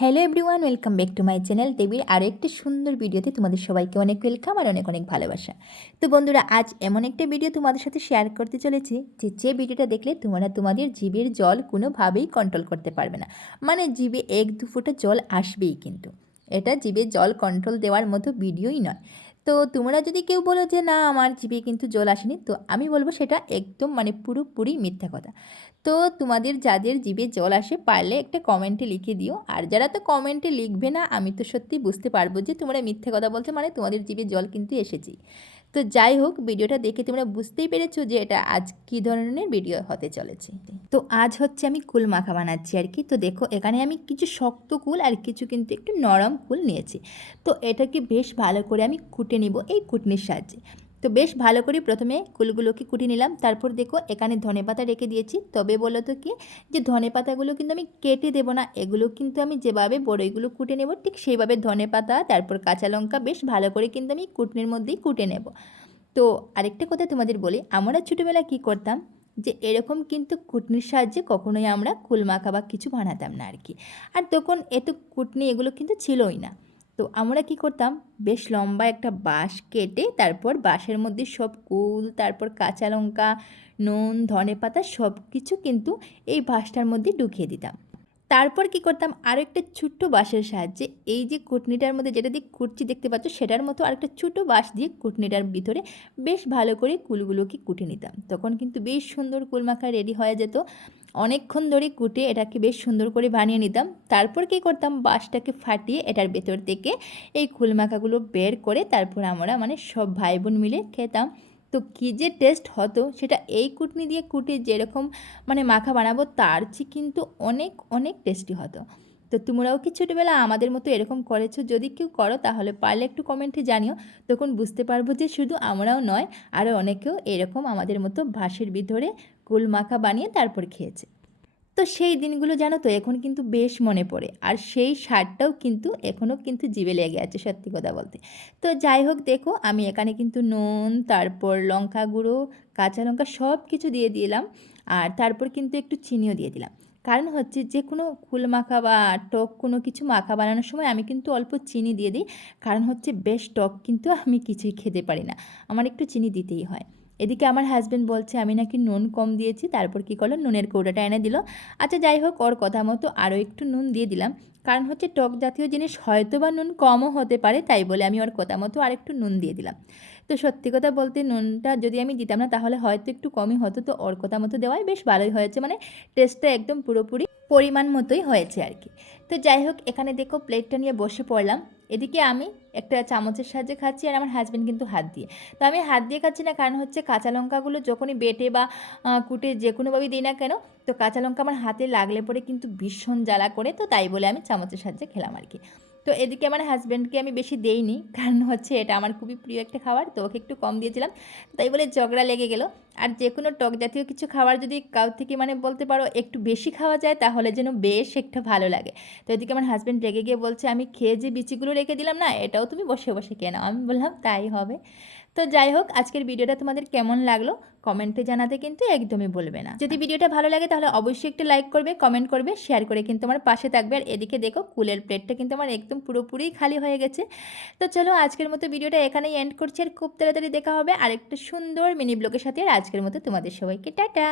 Hello everyone welcome back to my channel দেবীর আরও একটি সুন্দর ভিডিওতে তোমাদের সবাইকে অনেক ওয়েলকাম আর অনেক অনেক ভালোবাসা। তো বন্ধুরা, আজ এমন একটা ভিডিও তোমাদের সাথে শেয়ার করতে চলেছি যে যে ভিডিওটা দেখলে তোমরা তোমাদের জীবের জল কোনোভাবেই কন্ট্রোল করতে পারবে না। মানে জীবে এক দু ফোঁটা জল আসবেই কিন্তু। এটা জীবে জল কন্ট্রোল দেওয়ার মতো ভিডিওই নয়। তো তোমরা যদি কেউ বলো যে, না, আমার জিভে কিন্তু জল আসেনি, তো আমি বলব সেটা একদম মানে পুরোপুরি মিথ্যা কথা। তো তোমাদের যাদের জিভে জল আসে, পারলে একটা কমেন্টে লিখে দিও। আর যারা তো কমেন্টে লিখবে না, আমি তো সত্যি বুঝতে পারব যে, তোমরা মিথ্যে কথা বলছো মানে তোমাদের জিভে জল কিন্তু এসেছি তো যাই হোক, ভিডিওটা দেখে তোমরা বুঝতেই পেরেছ যে এটা আজ কী ধরনের ভিডিও হতে চলেছে। তো আজ হচ্ছে আমি কুল মাখা বানাচ্ছি আর কি। তো দেখো, এখানে আমি কিছু শক্ত কুল আর কিছু কিন্তু একটু নরম কুল নিয়েছি। তো এটাকে বেশ ভালো করে আমি কুটে নিব এই কুটনির সাহায্যে। তো বেশ ভালো করে প্রথমে কুলগুলোকে কুটে নিলাম। তারপর দেখো, এখানে ধনে পাতা রেখে দিয়েছি। তবে বলো তো কি, যে ধনে পাতাগুলো কিন্তু আমি কেটে দেবো না, এগুলো কিন্তু আমি যেভাবে বড়ইগুলো কুটে নেব, ঠিক সেইভাবে ধনে পাতা, তারপর কাঁচা লঙ্কা বেশ ভালো করে কিন্তু আমি কুটনির মধ্যেই কুটে নেব। তো আরেকটা কথা তোমাদের বলি, আমরা ছোটোবেলায় কী করতাম, যে এরকম কিন্তু কুটনির সাহায্যে কখনোই আমরা কুল মাখা বা কিছু বানাতাম না আর কি। আর তখন এত কুটনি এগুলো কিন্তু ছিলই না। তো আমরা কি করতাম? বেশ লম্বা একটা বাঁশ কেটে তারপর বাঁশের মধ্যে সব কুল, তারপর কাঁচা লঙ্কা, নুন, ধনে পাতা সব কিছু কিন্তু এই বাঁশটার মধ্যে ঢুকিয়ে দিতাম। তারপর কি করতাম? আরও একটা ছোট্ট বাঁশের সাহায্যে এই যে কুটনিটার মধ্যে যেটা দিয়ে কুটছি দেখতে পাচ্ছ, সেটার মতো আরেকটা ছোটো বাঁশ দিয়ে কুটনিটার ভিতরে বেশ ভালো করে কুলগুলোকে কুটে নিতাম। তখন কিন্তু বেশ সুন্দর কুল মাখা রেডি হয়ে যেত। অনেকক্ষণ ধরে কুটে এটাকে বেশ সুন্দর করে বানিয়ে নিতাম। তারপর কি করতাম? বাঁশটাকে ফাটিয়ে এটার ভেতর থেকে এই খুলমাখাগুলো বের করে তারপর আমরা মানে সব ভাই বোন মিলে খেতাম। তো কী যে টেস্ট হতো, সেটা এই কুটনি দিয়ে কুটে যেরকম মানে মাখা বানাবো, তার চেয়ে কিন্তু অনেক অনেক টেস্টি হতো। তো তোমরাও কি ছোটোবেলা আমাদের মতো এরকম করেছ? যদি কেউ করো, তাহলে পারলে একটু কমেন্টে জানিও। তখন বুঝতে পারব যে শুধু আমরাও নয় আরও অনেকেও এরকম আমাদের মতো ভাসের ভিতরে কুল মাখা বানিয়ে তারপর খেয়েছে। তো সেই দিনগুলো জানো তো, এখন কিন্তু বেশ মনে পড়ে। আর সেই স্বাদটাও কিন্তু এখনও কিন্তু জিভে লেগে আছে, সত্যি কথা বলতে। তো যাই হোক, দেখো, আমি এখানে কিন্তু নুন, তারপর লঙ্কা গুঁড়ো, কাঁচা লঙ্কা সব কিছু দিয়ে দিলাম। আর তারপর কিন্তু একটু চিনিও দিয়ে দিলাম। কারণ হচ্ছে যে কোনো ফুল মাখা বা টক কোনো কিছু মাখা বানানোর সময় আমি কিন্তু অল্প চিনি দিয়ে দিই। কারণ হচ্ছে বেশ টক কিন্তু আমি কিছুই খেতে পারি না। আমার একটু চিনি দিতেই হয়। এদিকে আমার হাজব্যান্ড বলছে, আমি নাকি নুন কম দিয়েছি, তারপর কী করল? নুনের কৌটাটা এনে দিল। আচ্ছা যাই হোক, ওর কথা মতো আরও একটু নুন দিয়ে দিলাম। কারণ হচ্ছে টক জাতীয় জিনিস হয়তো বা নুন কমও হতে পারে, তাই বলে আমি ওর কথা মতো আরেকটু নুন দিয়ে দিলাম। তো সত্যি কথা বলতে নুনটা যদি আমি দিতাম না, তাহলে হয়তো একটু কমই হতো। তো ওর কথা মতো দেওয়াই বেশ ভালোই হয়েছে মানে টেস্টটা একদম পুরোপুরি পরিমাণ মতোই হয়েছে আর কি। তো যাই হোক, এখানে দেখো প্লেটটা নিয়ে বসে পড়লাম। এদিকে আমি একটা চামচের সাহায্যে খাচ্ছি আর আমার হাজব্যান্ড কিন্তু হাত দিয়ে। তো আমি হাত দিয়ে খাচ্ছি না কারণ হচ্ছে কাঁচা লঙ্কাগুলো যখনই বেটে বা কুটে যে কোনোভাবেই দিই না কেন, তো কাঁচা লঙ্কা আমার হাতে লাগলে পরে কিন্তু ভীষণ জ্বালা করে, তো তাই বলে আমি চামচের সাহায্যে খেলাম আর কি। তো এদিকে আমার হাজব্যান্ডকে আমি বেশি দেইনি, কারণ হচ্ছে এটা আমার খুবই প্রিয় একটা খাবার, তো ওকে একটু কম দিয়েছিলাম। তাই বলে ঝগড়া লেগে গেল। আর যে কোনো টক জাতীয় কিছু খাবার যদি কাউ থেকে মানে বলতে পারো একটু বেশি খাওয়া যায়, তাহলে যেন বেশ একটা ভালো লাগে। তো এদিকে আমার হাজব্যান্ড রেগে গিয়ে বলছে, আমি খেয়ে যে বিচিগুলো রেখে দিলাম না, এটাও তুমি বসে বসে খেয়ে নাও। আমি বললাম, তাই হবে। তো যাই হোক, আজকের ভিডিওটা তোমাদের কেমন লাগল কমেন্টে জানাতে কিন্তু একদমই বলবে না। যদি ভিডিওটা ভালো লাগে তাহলে অবশ্যই একটু লাইক করবে, কমেন্ট করবে, শেয়ার করে কিন্তু আমার পাশে থাকবে। আর এদিকে দেখো, কুলের প্লেটটা কিন্তু আমার একদম পুরোপুরি খালি হয়ে গেছে। তো চলো, আজকের মতো ভিডিওটা এখানেই এন্ড করছি। আর খুব তাড়াতাড়ি দেখা হবে আর একটা সুন্দর মিনি ব্লগের সাথে। আর আজকের মতো তোমাদের সবাইকে টাটা!